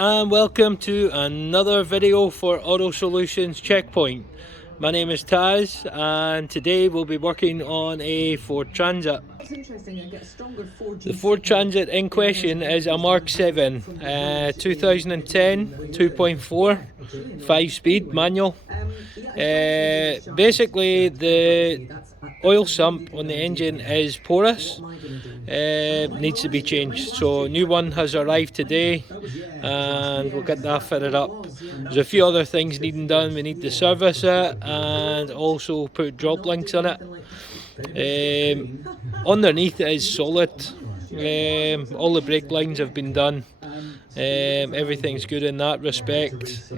and welcome to another video for Auto Solutions Checkpoint. My name is Taz and today we'll be working on a Ford Transit. The Ford Transit in question is a Mark 7, 2010 2.4 5-speed manual. Basically the oil sump on the engine is porous, needs to be changed, so a new one has arrived today and we'll get that fitted up. There's a few other things needing done. We need to service it and also put droplinks in it. Underneath it is solid. All the brake lines have been done. Everything's good in that respect.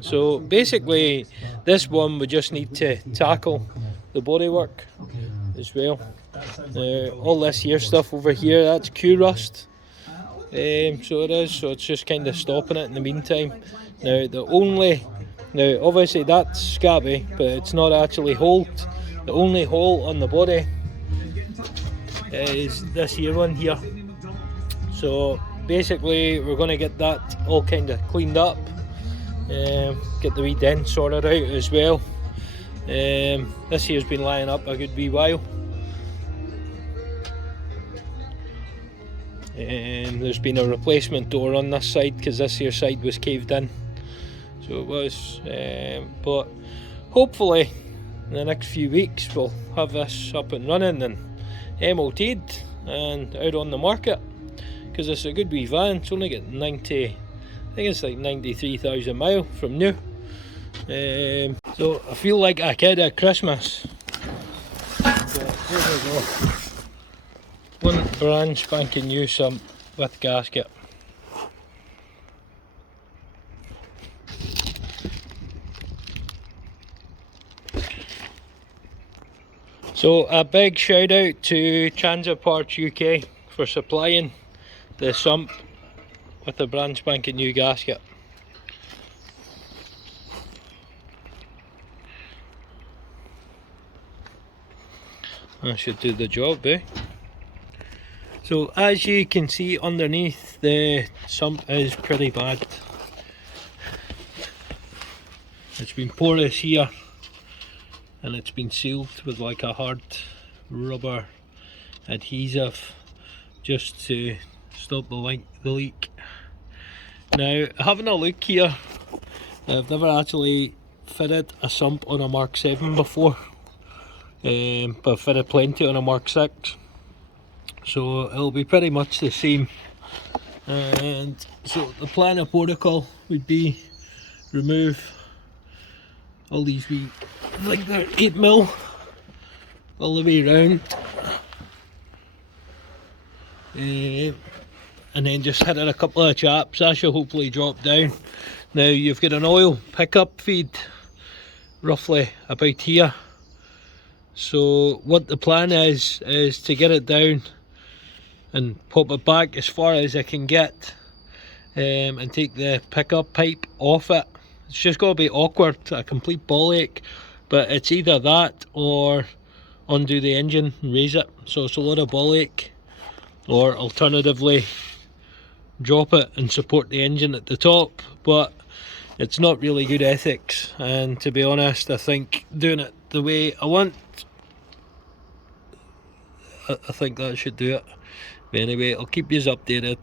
So basically this one we just need to tackle the bodywork as well. All this here stuff over here, that's Q rust. So it is, so it's just kind of stopping it in the meantime. Now obviously that's scabby, but it's not actually holed. The only hole on the body is this here one here. So basically we're going to get that all kind of cleaned up, get the wee dent sorted out as well. This here's been lying up a good wee while. There's been a replacement door on this side because this here side was caved in, so it was, but hopefully in the next few weeks we'll have this up and running and MOT'd and out on the market, because it's a good wee van. It's only got 90, I think it's like 93,000 miles from new. So I feel like a kid at Christmas. But here we go. One brand spanking new sump with gasket. So a big shout out to Transit Parts UK for supplying the sump with the brand spanking new gasket. That should do the job, eh? So as you can see underneath, the sump is pretty bad. It's been porous here and it's been sealed with like a hard rubber adhesive just to stop the leak. Now, having a look here, I've never actually fitted a sump on a Mark 7 before, but I've fitted plenty on a Mark 6. So it'll be pretty much the same. And so the plan of protocol would be remove all these wee, like they're 8mm all the way around, and then just hit it a couple of chaps. That should hopefully drop down. Now you've got an oil pickup feed roughly about here, so what the plan is to get it down and pop it back as far as I can get, and take the pickup pipe off it. It's just got to be awkward, a complete ball ache, but it's either that or undo the engine and raise it, so it's a lot of ball ache, or alternatively drop it and support the engine at the top, but it's not really good ethics, and to be honest I think doing it the way I want, I think that should do it. But anyway, I'll keep you updated.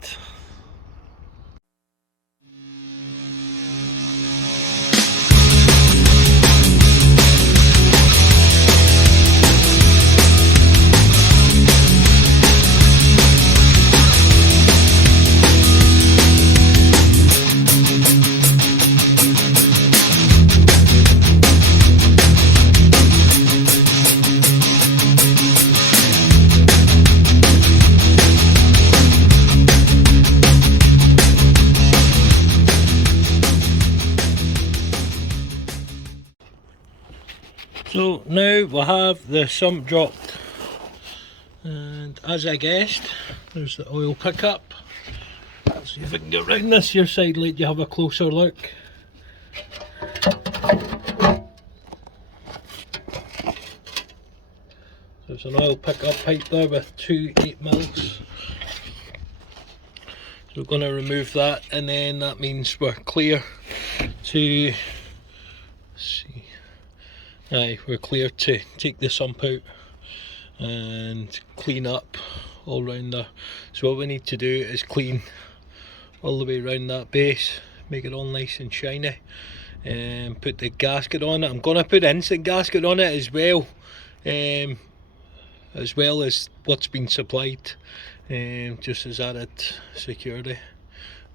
So now we'll have the sump dropped, and as I guessed, there's the oil pickup. Let's see if I can get around this here side, let you have a closer look. There's an oil pickup pipe there with two 8mm. we're going to remove that, and then that means we're clear to see. Aye, we're clear to take the sump out and clean up all round there. So what we need to do is clean all the way around that base, make it all nice and shiny, and put the gasket on it. I'm going to put instant gasket on it as well as what's been supplied, just as added security.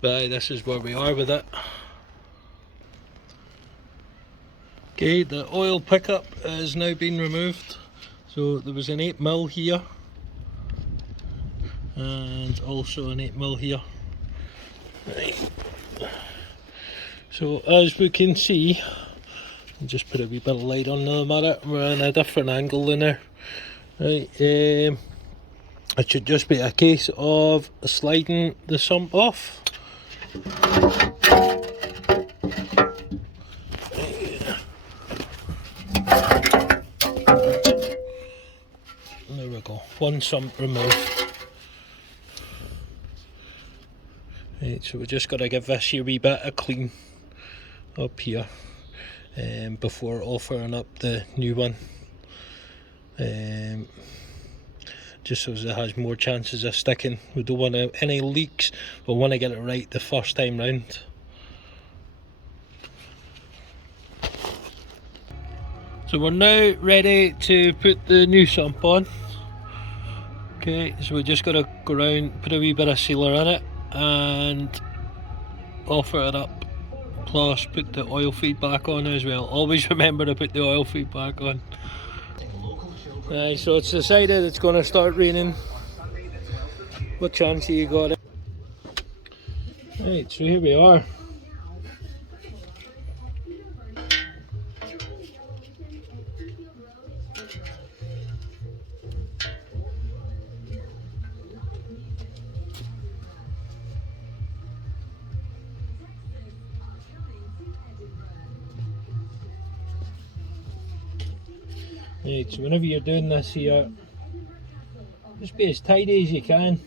But this is where we are with it. Okay, the oil pickup has now been removed. So there was an 8mm here, and also an 8mm here. Right. So as we can see, I'll just put a wee bit of light on the mirror. We're in a different angle than there. Right, it should just be a case of sliding the sump off. There we go, one sump removed. Right, so we just got to give this here a wee bit of clean up here before offering up the new one. Just so it has more chances of sticking. We don't want any leaks, we want to get it right the first time round. So we're now ready to put the new sump on. Okay, so we just got to go around, put a wee bit of sealer in it and offer it up, plus put the oil feed back on as well. Always remember to put the oil feed back on. Right, so it's decided it's going to start raining. What chance have you got it? Right, so here we are. Right, so whenever you're doing this here, just be as tidy as you can.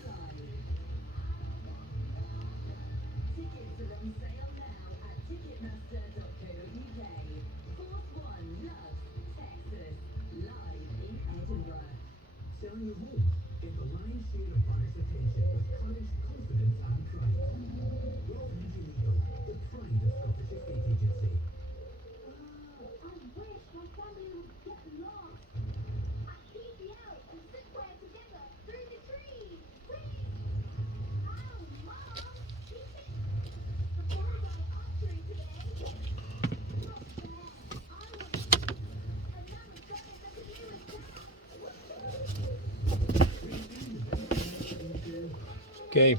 Okay,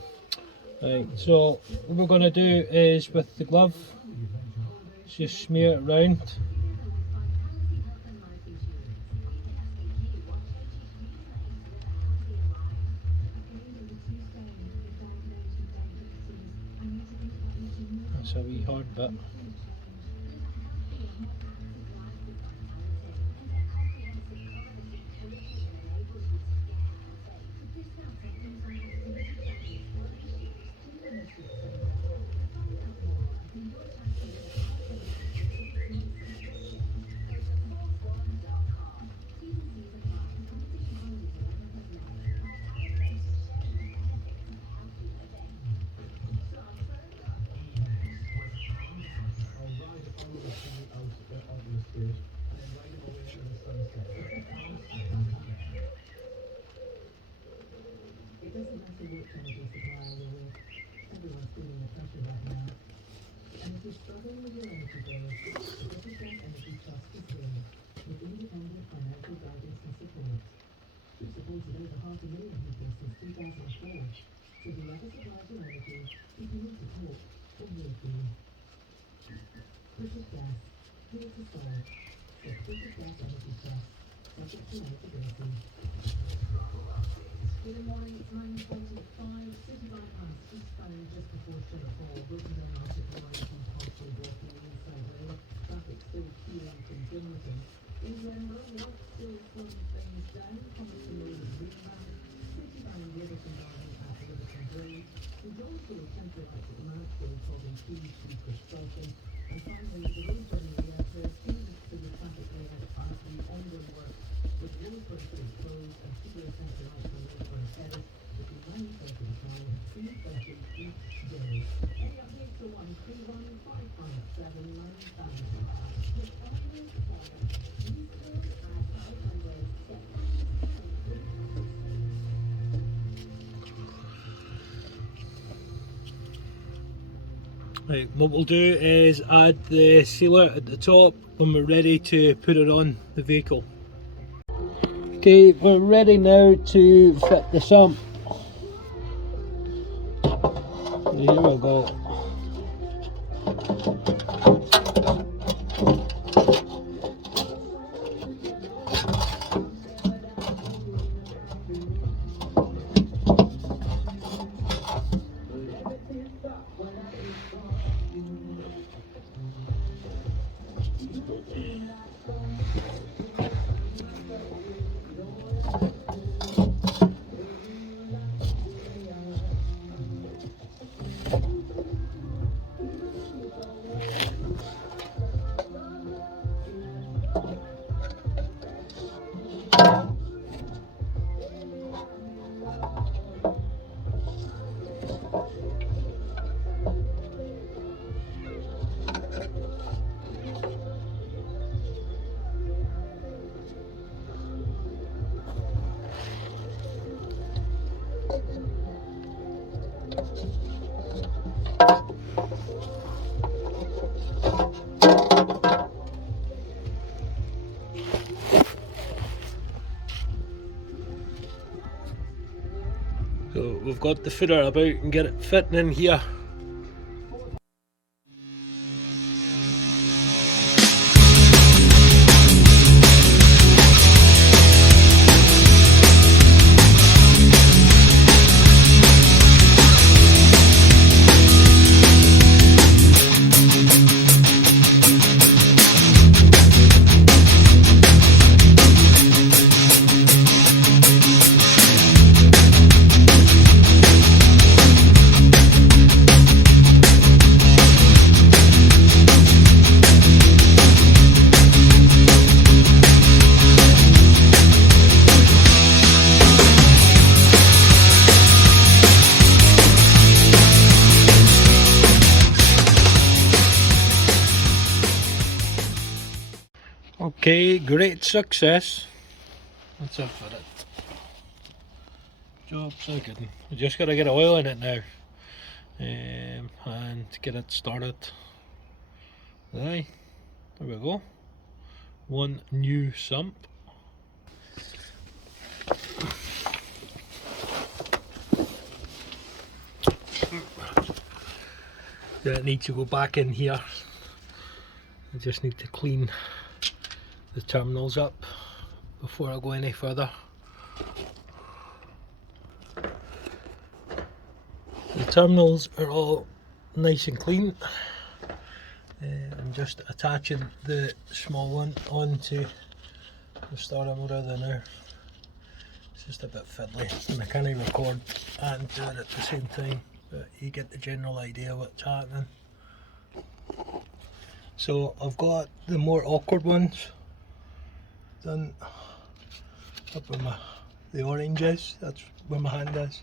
right, so what we're going to do is with the glove, just smear it round. That's a wee hard bit. Right, what we'll do is add the sealer at the top when we're ready to put it on the vehicle. Okay, we're ready now to fit the sump. Here we go. So we've got the footer about and get it fitting in here. Okay, great success. That's it for it. Job so good. We just gotta get oil in it now, and get it started. Aye, there we go. One new sump. It needs to go back in here. I just need to clean the terminals up before I go any further. The terminals are all nice and clean. I'm just attaching the small one onto the starter motor there now. It's just a bit fiddly and I can't record and do it at the same time, but you get the general idea what's happening. So I've got the more awkward ones done up where the orange is, that's where my hand is.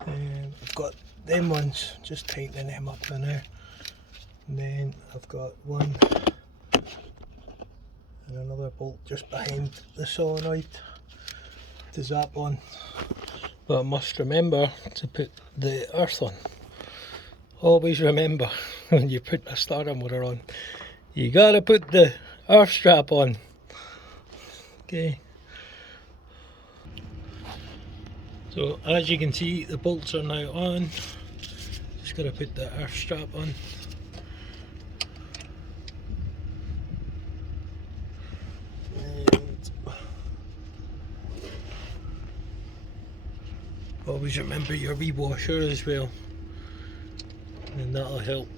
I've got them ones, just tightening them up in there. And then I've got one and another bolt just behind the solenoid to zap on. But I must remember to put the earth on. Always remember when you put a starter motor on, you gotta put the earth strap on. Okay. So as you can see, the bolts are now on. Just gotta put the earth strap on. And always remember your wee washer as well, and that'll help.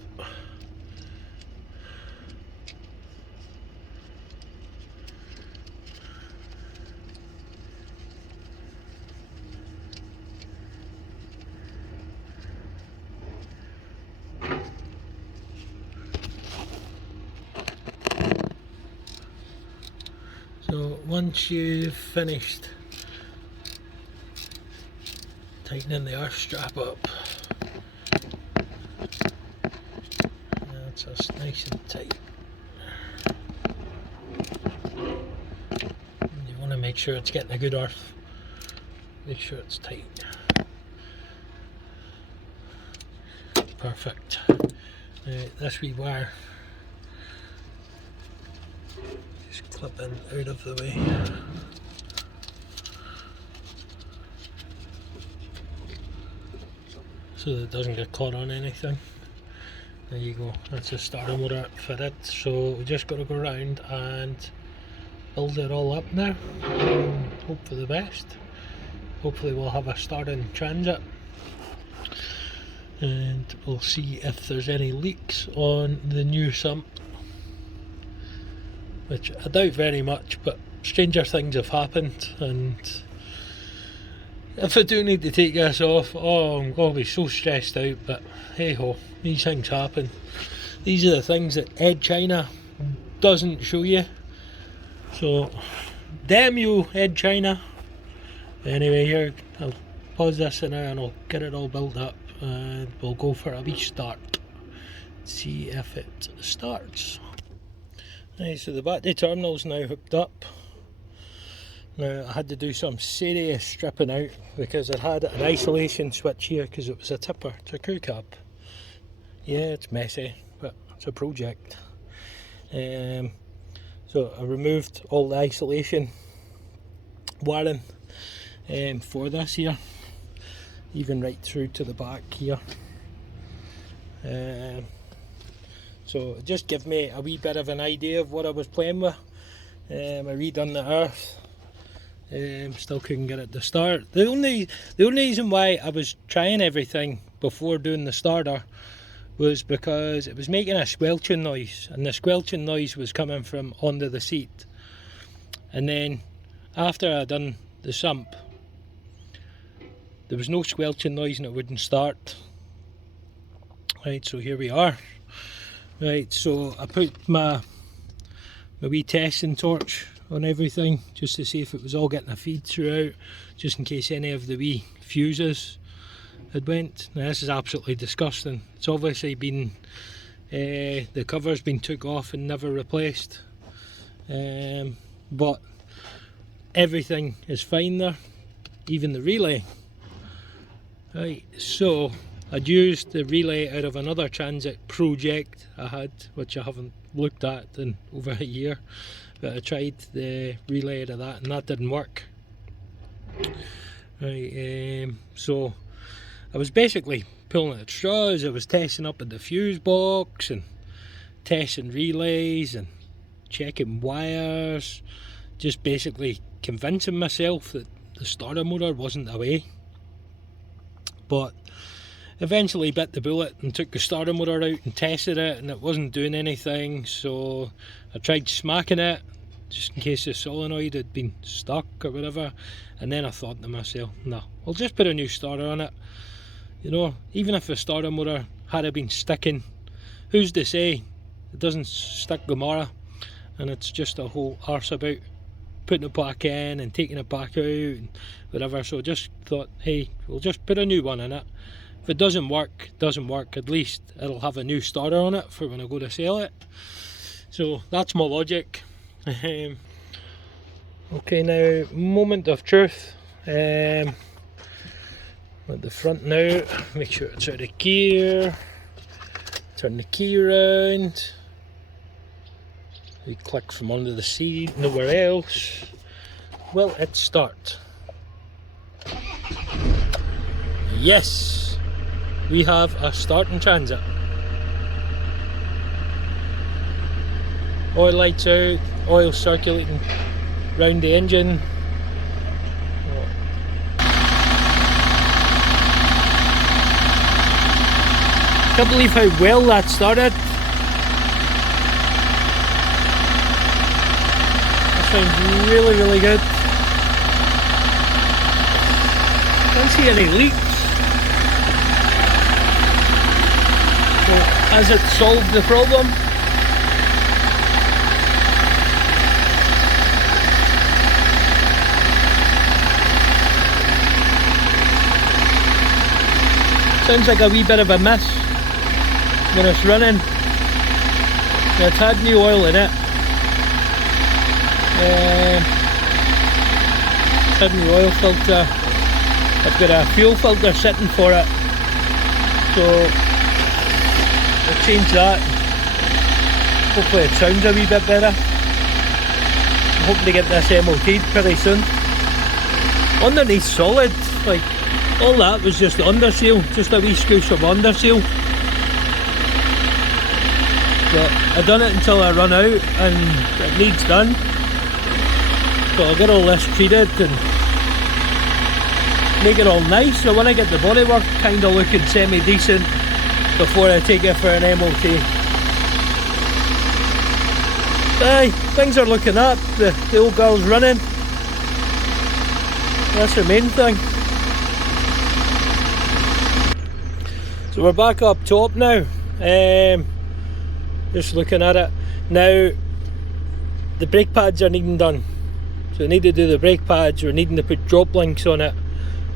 once you've finished tightening the earth strap up, that's us nice and tight. You want to make sure it's getting a good earth, make sure it's tight. Perfect. This wee wire just clip in out of the way. So that it doesn't get caught on anything. There you go, that's the starter motor fitted. So we just got to go around and build it all up now and hope for the best. Hopefully we'll have a starting transit and we'll see if there's any leaks on the new Sump, which I doubt very much, but stranger things have happened, and if I do need to take this off, oh, I'm going to be so stressed out, but hey ho, these things happen. These are the things that Ed China doesn't show you, so damn you, Ed China. Anyway, here, I'll pause this now and I'll get it all built up and we'll go for a wee start, see if it starts. Right, so the battery terminal's now hooked up. Now I had to do some serious stripping out because I had an isolation switch here because it was a tipper, it's a crew cab. Yeah, it's messy, but it's a project. So I removed all the isolation wiring for this here, even right through to the back here. So it just gave me a wee bit of an idea of what I was playing with. I redone the earth. Still couldn't get it to start. The only reason why I was trying everything before doing the starter was because it was making a squelching noise, and the squelching noise was coming from under the seat. And then after I done the Sump, there was no squelching noise and it wouldn't start. Right, so here we are. Right, so I put my wee testing torch on everything just to see if it was all getting a feed throughout, just in case any of the wee fuses had went. Now this is absolutely disgusting. It's obviously been the cover's been took off and never replaced, but everything is fine there, even the relay. Right, so I'd used the relay out of another transit project I had, which I haven't looked at in over a year, but I tried the relay out of that and that didn't work. Right, so I was basically pulling at straws. I was testing up at the fuse box and testing relays and checking wires, just basically convincing myself that the starter motor wasn't away. But eventually bit the bullet and took the starter motor out and tested it, and it wasn't doing anything, so I tried smacking it just in case the solenoid had been stuck or whatever, and then I thought to myself, nah, I'll just put a new starter on it. You know, even if the starter motor had been sticking, who's to say it doesn't stick Gomorrah, and it's just a whole arse about putting it back in and taking it back out and whatever. So I just thought, hey, we'll just put a new one in it. If it doesn't work, at least it'll have a new starter on it for when I go to sell it. So that's my logic. Okay, now moment of truth. At the front now, make sure it's out of gear. Turn the key around. We click from under the seat, nowhere else. Will it start? Yes! We have a starting transit. Oil lights out, oil circulating round the engine. Can't believe how well that started. That sounds really, really good. Can't see any leaks. So, has it solved the problem? Sounds like a wee bit of a miss when it's running. It's had new oil in it. It's had new oil filter. I've got a fuel filter sitting for it, so I'll change that. Hopefully it sounds a wee bit better. I'm hoping to get this MOT'd pretty soon. Underneath solid, like all that was just the underseal, just a wee scoosh of underseal. But I done it until I run out and it needs done. So I'll get all this treated and make it all nice. I want to get the bodywork kind of looking semi-decent before I take it for an MOT. Aye, things are looking up, the old girl's running. That's the main thing. So we're back up top now. Just looking at it. Now, the brake pads are needing done. So we need to do the brake pads, we're needing to put droplinks on it,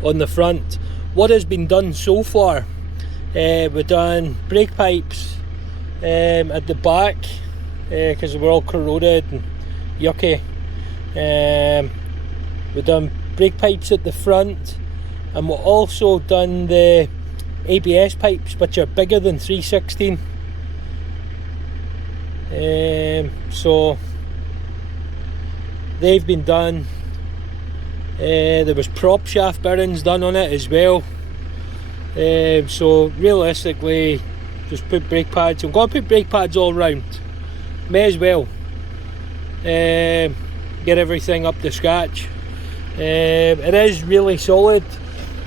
on the front. What has been done so far, we've done brake pipes at the back, because they were all corroded and yucky. We've done brake pipes at the front, and we've also done the ABS pipes, which are bigger than 316. So they've been done. There was propshaft bearings done on it as well. So realistically, just put brake pads. I'm going to put brake pads all round. May as well get everything up to scratch. It is really solid.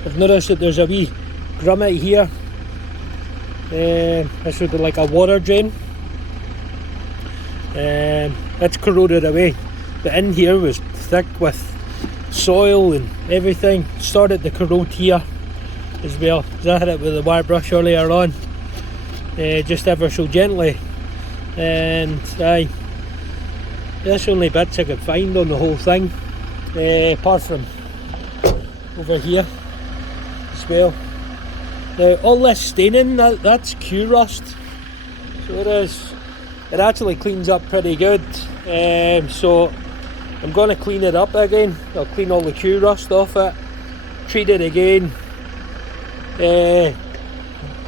I've noticed that there's a wee grummet here. This would be like a water drain. That's corroded away, but in here was thick with soil and everything. Started to corrode here as well. I had it with the wire brush earlier on, just ever so gently, and aye, that's the only bits I could find on the whole thing, apart from over here as well. Now all this staining, that's Q rust, so it is. It actually cleans up pretty good, so I'm going to clean it up again. I'll clean all the Q rust off it, treat it again,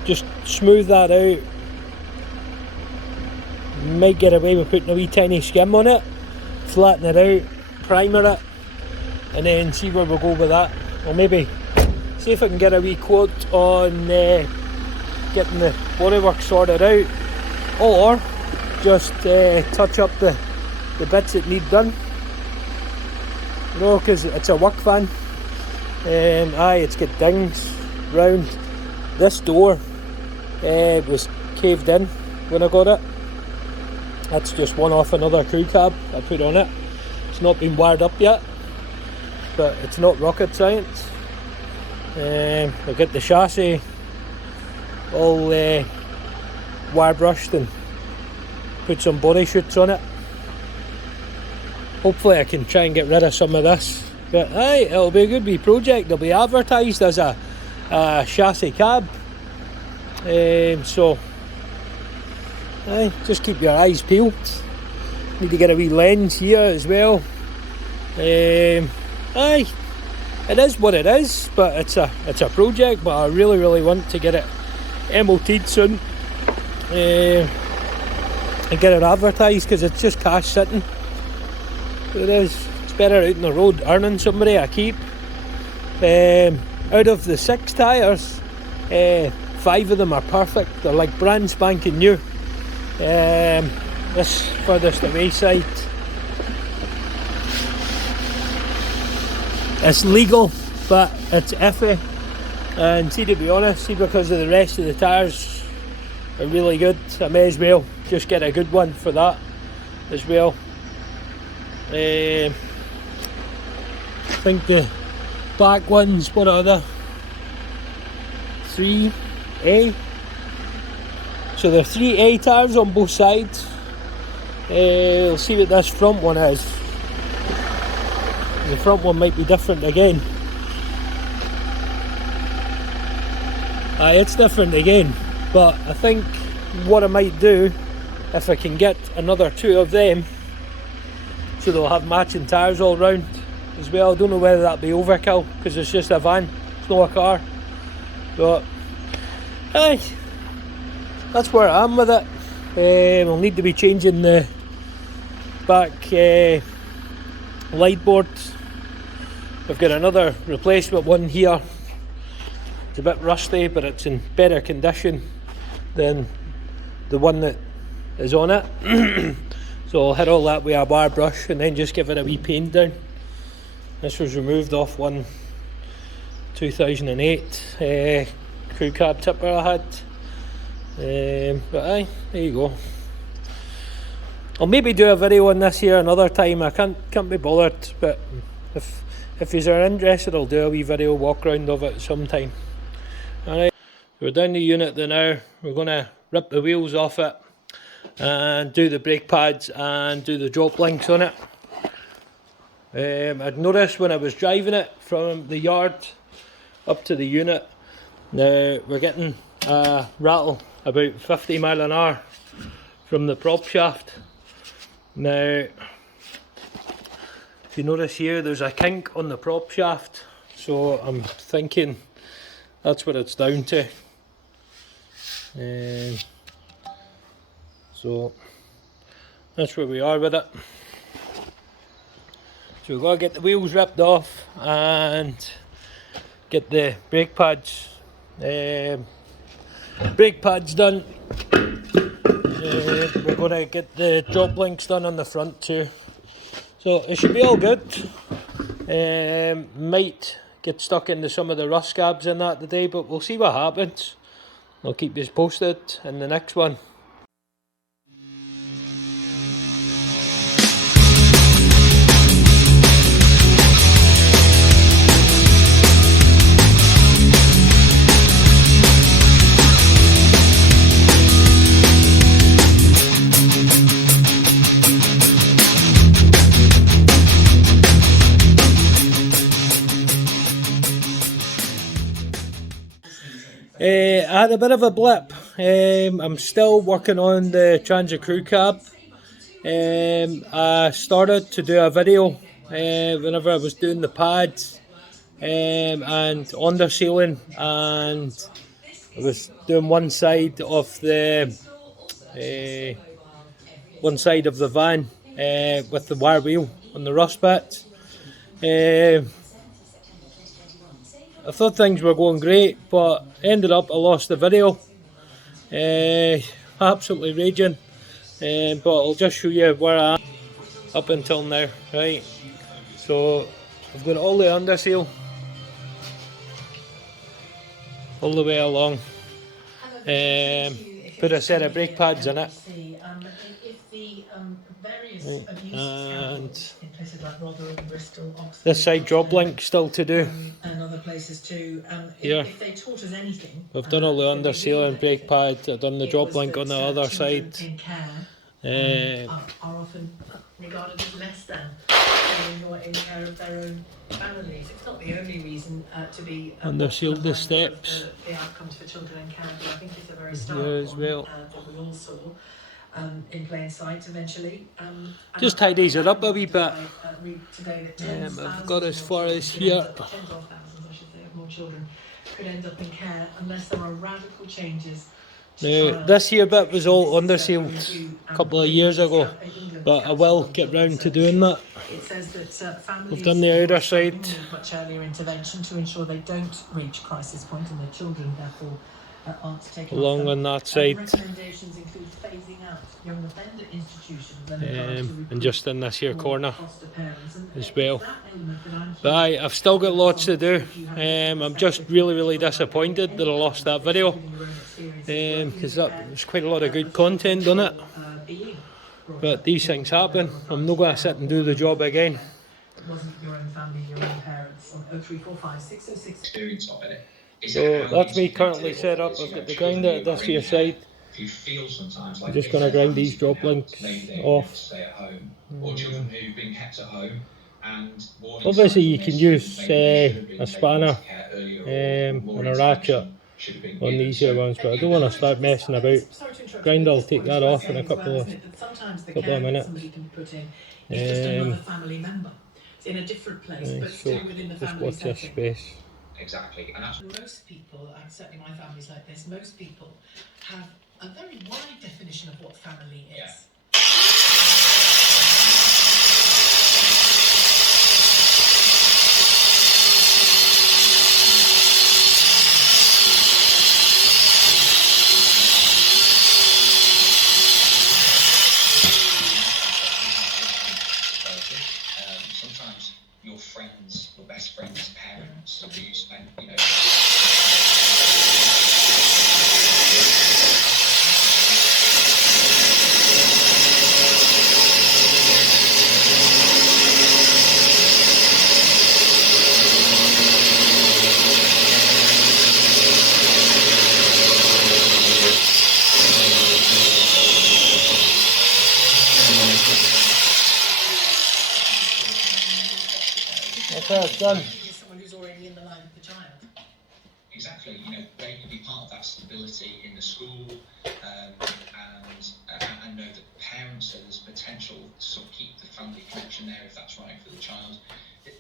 just smooth that out. Might get away with putting a wee tiny skim on it, flatten it out, primer it, and then see where we'll go with that. Or maybe see if I can get a wee quote on getting the bodywork sorted out, or just touch up the bits that need done, you know, because it's a work van. Aye, it's got dings round. This door was caved in when I got it. That's just one off another crew cab I put on it. It's not been wired up yet, but it's not rocket science. I got the chassis all wire brushed and put some body shoots on it. Hopefully I can try and get rid of some of this, but aye, it'll be a good wee project. It'll be advertised as a chassis cab, so aye, just keep your eyes peeled. Need to get a wee lens here as well. Aye, it is what it is, but it's a project, but I really want to get it MOT'd soon, and get it advertised, because it's just cash sitting. It is. It's better out on the road earning somebody a keep. Out of the 6 tyres, 5 of them are perfect. They're like brand spanking new. This furthest away side, it's legal, but it's iffy. And see, to be honest, because of the rest of the tyres are really good, I may as well just get a good one for that as well. I think the back ones, what are they? 3A. So there are 3A tyres on both sides. We'll see what this front one is. The front one might be different again. It's different again, but I think what I might do, if I can get another 2 of them, so they'll have matching tyres all round as well. I don't know whether that'll be overkill, because it's just a van, it's not a car. But aye, that's where I am with it. We'll need to be changing the back light boards. We've got another replacement one here. It's a bit rusty, but it's in better condition than the one that is on it. So I'll hit all that with a wire brush and then just give it a wee paint down. This was removed off one 2008 crew cab tipper I had. But aye, there you go. I'll maybe do a video on this here another time. I can't be bothered, but if you are interested, I'll do a wee video walk round of it sometime. Alright, we're down the unit now. We're going to rip the wheels off it and do the brake pads and do the drop links on it. I'd noticed when I was driving it from the yard up to the unit, now we're getting a rattle about 50 mile an hour from the prop shaft. Now, if you notice here, there's a kink on the prop shaft, so I'm thinking that's what it's down to. So that's where we are with it. So we've got to get the wheels ripped off and get the brake pads done. We're going to get the drop links done on the front too. So it should be all good. Might get stuck into some of the rust scabs in that today, but we'll see what happens. I'll keep you posted in the next one. I had a bit of a blip. I'm still working on the Transit Crew Cab. I started to do a video whenever I was doing the pads and undersealing, and I was doing one side of the van with the wire wheel on the rust bit. I thought things were going great, but ended up I lost the video. Absolutely raging. But I'll just show you where I am up until now. Right, so I've got all the underseal all the way along. Put a set of brake pads in it. And this side drop link still to do. And other places too. Here, if they taught us anything, we've done all the underseal and brake pad. I've done the drop link on the other side. In care, are often regarded as less than who are in care of their own families. It's not the only reason to be undersealed the steps. The outcomes for children in care, but I think it's a very stark here as well. That we all saw in plain sight eventually. Just tidies it up a wee bit. I've got as far as here. Tens of thousands, I should say, of more children could end up in care unless there are radical changes. Now, this here bit was all undersealed a couple of years ago, but I will get round to doing that. It says that We've done the outer side. need much earlier intervention to ensure they don't reach crisis point and their children therefore aren't taken Along on that side. Recommendations include phasing out young offender institutions and just in this here corner as well. But I've still got lots to do. I'm just really disappointed that I lost that video, because that was quite a lot of good content on it. But these things happen. I'm not going to sit and do the job again. Wasn't your own family, your own parents on 0345 606 experience of it. So that's me currently set up. I've got the grinder at this here side. I'm just going to grind these drop links off. Obviously you can use a spanner and a ratchet on these here ones, but I don't want to start messing about. Sorry to interrupt. Grinder will It's take that worth off in saying a as well, couple isn't it, that sometimes the of care that minutes. somebody can be put in is just another family member. It's in a different place, but So still within the just family watch this setting. space. Exactly, and most people, and certainly my family's like this, most people have a very wide definition of what family is. Yeah. Sometimes your friends, your best friend's parents, who you spend, you know. It's done. Someone who's already in the line of the child. Exactly, you know, they could be part of that stability in the school, and know that parents, so there's potential to sort of keep the family connection there if that's right for the child.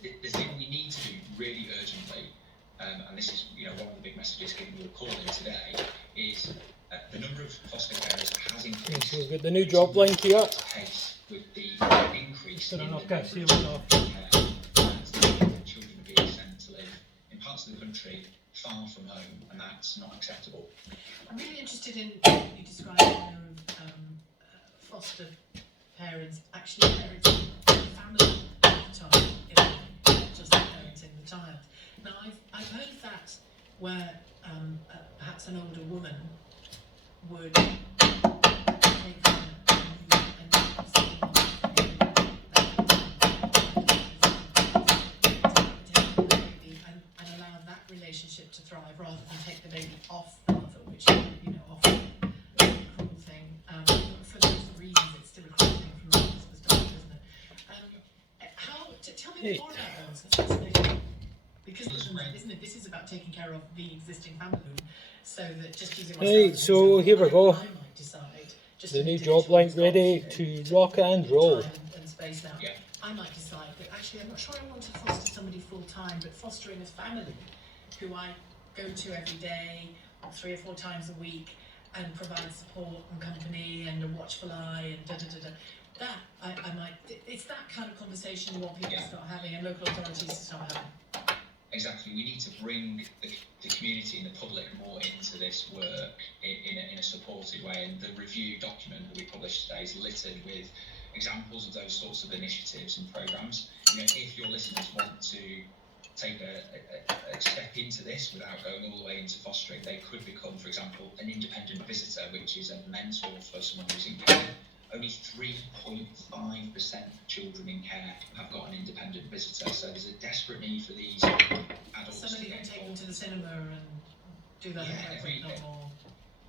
The thing we need to do really urgently, and this is, you know, one of the big messages giving you a call in today, is the number of foster carers has increased. So we've got the new droplink here. Pace with the increase in the children being sent to live in parts of the country far from home, and that's not acceptable. I'm really interested in you describing foster parents actually parenting the family of the child, not just parenting the child. Now, I've heard that where perhaps an older woman would take relationship to thrive rather than take the baby off the mother, which, you know, often is a cruel thing. For those reasons, it's still a cruel thing from the mother's perspective, isn't it? Tell me more about those. It's fascinating. Because isn't it? This is about taking care of the existing family, so that just using myself. So here we go. I might decide just the new droplink ready to rock and roll. And space now. Yeah. I might decide that actually I'm not sure I want to foster somebody full time, but fostering a family who I go to every day, 3 or 4 times a week, and provide support and company and a watchful eye and That I might. It's that kind of conversation you want people to start having and local authorities to start having. Exactly. We need to bring the community and the public more into this work in a supported way. And the review document that we published today is littered with examples of those sorts of initiatives and programs. You know, if your listeners want to take a step into this without going all the way into fostering, they could become, for example, an independent visitor, which is a mentor for someone who's in care. Only 3.5% of children in care have got an independent visitor, so there's a desperate need for these adults. Somebody can take them to the cinema and do that.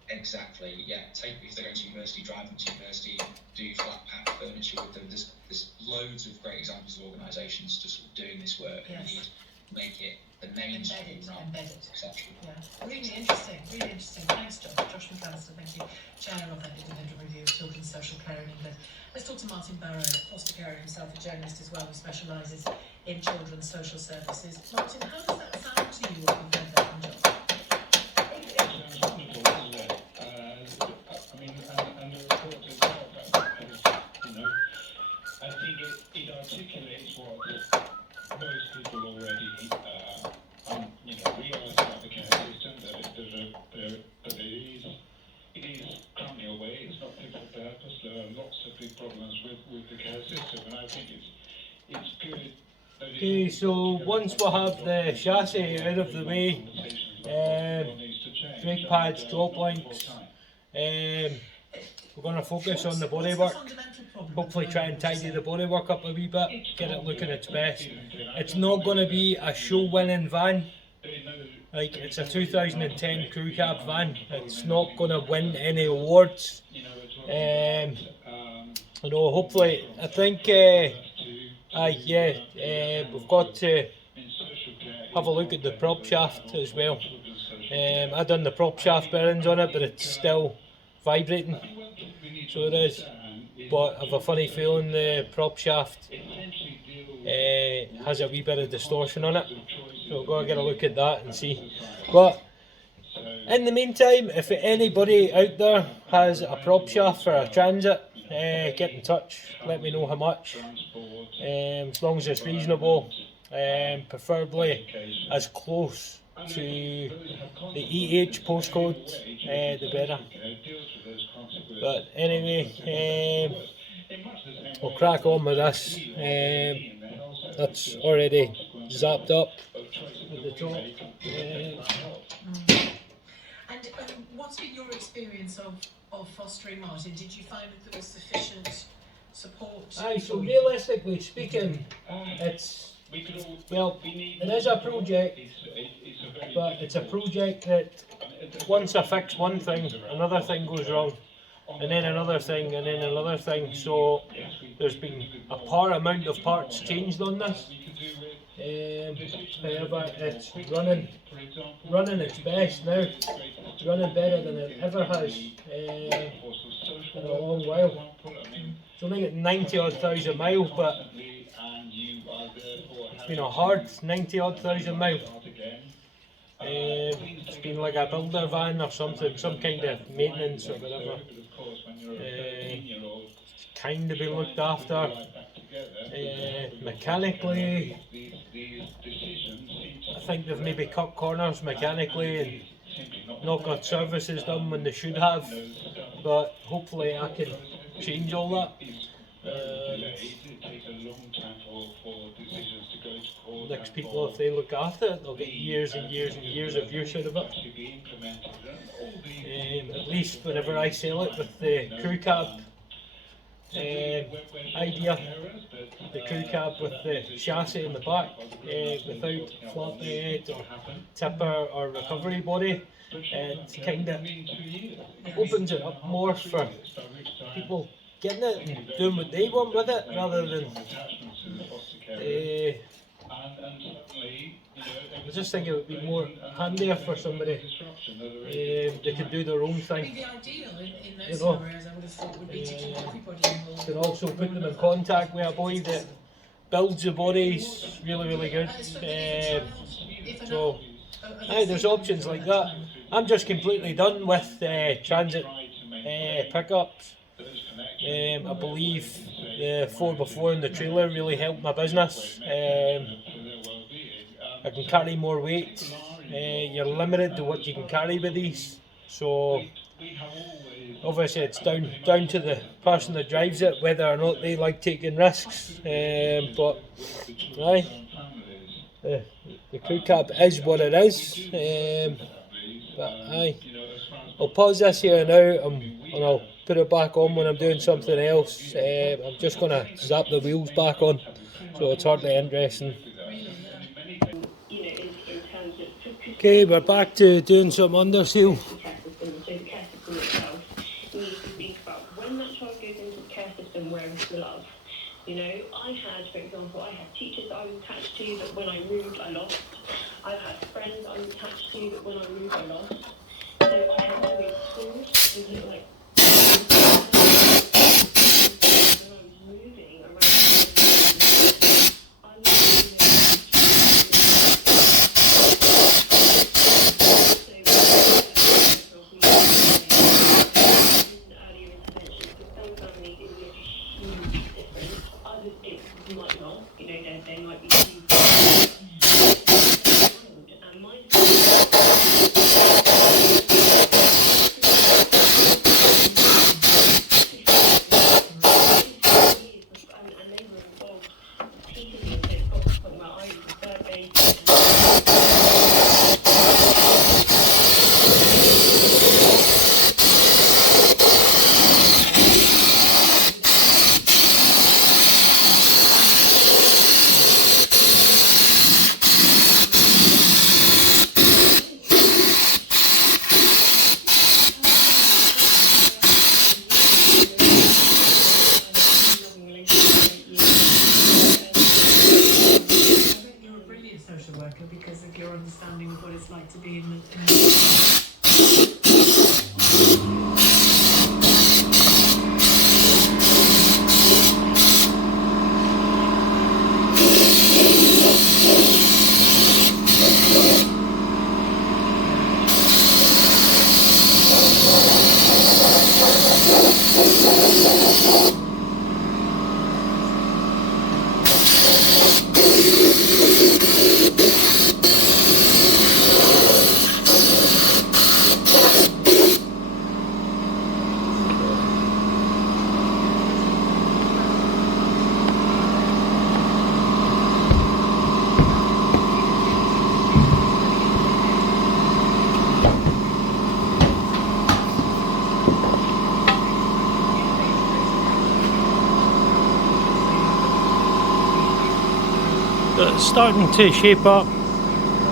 Exactly, yeah. If they're going to university, drive them to university, do flat pack furniture with them. There's loads of great examples of organisations just doing this work. Yes. And we need to make it the mainstream embedded. Exceptional. Yeah. Really interesting, really interesting. Thanks, Josh. Josh McAllister, thank you. Chair of the Independent Review of Children's Social Care in England. Let's talk to Martin Barrow, foster carer himself, a journalist as well, who specialises in children's social services. Martin, how does that sound to you, what you've heard there from Josh? It sounds wonderful, doesn't it? I mean, and the report as well, you know, I think it articulates what most people already, you know, realise about the care system, that it is crumbling away, it's not fit for purpose, there are lots of big problems with the care system, and I think it's good. Okay, so once we have the chassis out of the way, brake pads, droplinks, we're going to focus on the bodywork. Hopefully try and tidy the bodywork up a wee bit, get it looking its best. It's not going to be a show winning van, like it's a 2010 crew cab van. It's not going to win any awards. You know, hopefully, I think we've got to have a look at the prop shaft as well. I done the prop shaft bearings on it, but it's still vibrating, so it is. But I have a funny feeling the prop shaft has a wee bit of distortion on it, so we've got to get a look at that and see. But in the meantime, if anybody out there has a prop shaft for a transit, get in touch, let me know how much, as long as it's reasonable, preferably as close to the EH postcode, the better. But anyway, we'll crack on with this. That's already zapped up with the top. And what's been your experience of fostering, Martin? Did you find that there was sufficient support? Aye, so realistically speaking, it's, well, it is a project, but it's a project that once I fix one thing, another thing goes wrong, and then another thing, and then another thing. So there's been a par amount of parts changed on this. However, it's running its best now. It's running better than it ever has in a long while. It's only got 90 odd thousand miles, but it's been a hard 90 odd thousand miles. It's been like a builder van or something, some kind of maintenance or whatever. It's kind of been looked after. Mechanically, I think they've maybe cut corners mechanically and not got services done when they should have, but hopefully I can change all that. Next people, if they look after it, they'll get years and years and years of use out of it. At least whenever I sell it with the crew cab idea, the crew cab with the chassis in the back, without flatbed or tipper or recovery body, it kind of opens it up more for people getting it and doing what they want with it, rather than I just think it would be more handier for somebody. They could do their own thing. The ideal in those scenarios, I would have thought, would be to keep everybody involved. Could also put them in contact with a boy that builds the bodies really good. So there's options like that. I'm just completely done with transit pickups. I believe the 4x4 in the trailer really helped my business. I can carry more weight. You're limited to what you can carry with these, so obviously it's down to the person that drives it whether or not they like taking risks. But aye, the crew cab is what it is. But aye, I'll pause this here now and I'll put it back on when I'm doing something else. I'm just going to zap the wheels back on, so it's hardly interesting. Okay, we're back to doing some underseal. When that child goes into the care system wearing gloves, you know, I had, for example, I had teachers that I was attached to that when I moved I lost. I've had friends I was attached to that when I moved I lost. So I had always schools and like when I was moving around, I was might not, you know, they might be too and my social worker because of your understanding of what it's like to be in the It's starting to shape up.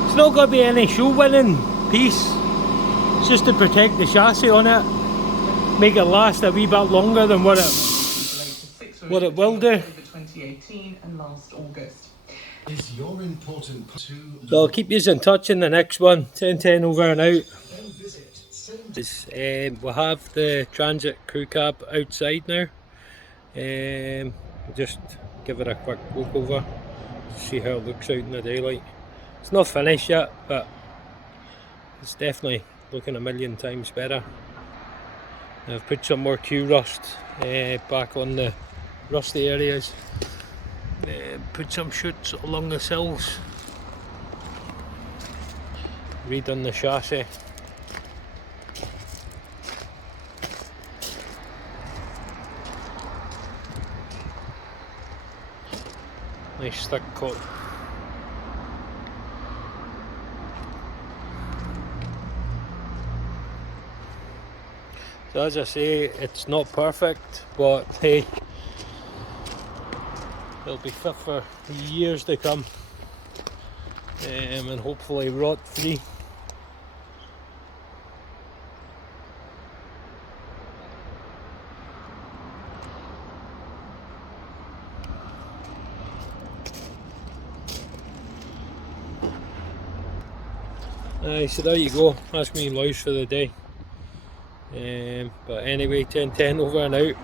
It's not going to be any show winning piece. It's just to protect the chassis on it, make it last a wee bit longer than what it will do. 2018 and last August. Is your important So I'll keep you in touch in the next one. 1010 over and out. We'll have the transit crew cab outside now. Just give it a quick look over, see how it looks out in the daylight. It's not finished yet, but it's definitely looking a million times better. I've put some more Q rust back on the rusty areas. Put some chutes along the sills. Redone the chassis. Nice thick coat. So as I say, it's not perfect, but hey, it'll be fit for years to come, and hopefully rot free. So there you go, that's me louse for the day. But anyway, 1010 over and out.